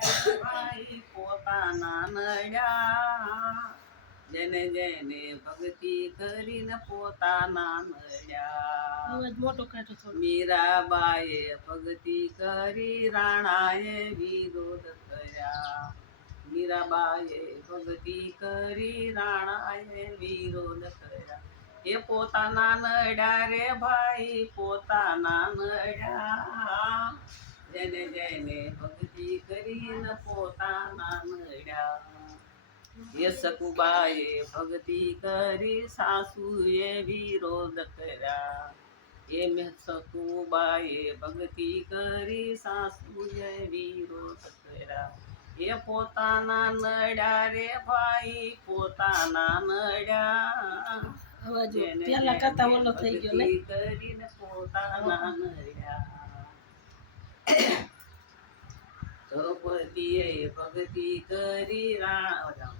રે ભાઈ પોતાના નડ્યા જેને જેને ભક્તિ કરીને પોતાના નડ્યા મીરાબાએ ભક્તિ કરી રાણાએ વિરોધ કર્યા મીરાબાએ ભક્તિ કરી રાણાએ વિરોધ કર્યા એ પોતાના નડ્યા રે ભાઈ પોતાના નડ્યા જેને જેને ભક્તિ કરીને પોતાના નડ્યા એ સકુબાએ ભક્તિ કરી સાસુએ વિરોધ કર્યા એ મેં સકુબાએ ભક્તિ કરી સાસુએ વિરોધ કર્યા એ પોતાના નડ્યા રે ભાઈ પોતાના નડ્યા પેલા કરતા ઓલો થઈ ગયો ને કરીને પોતાના નડ્યા દ્રૌપદીએ ભક્તિ કરી રાણા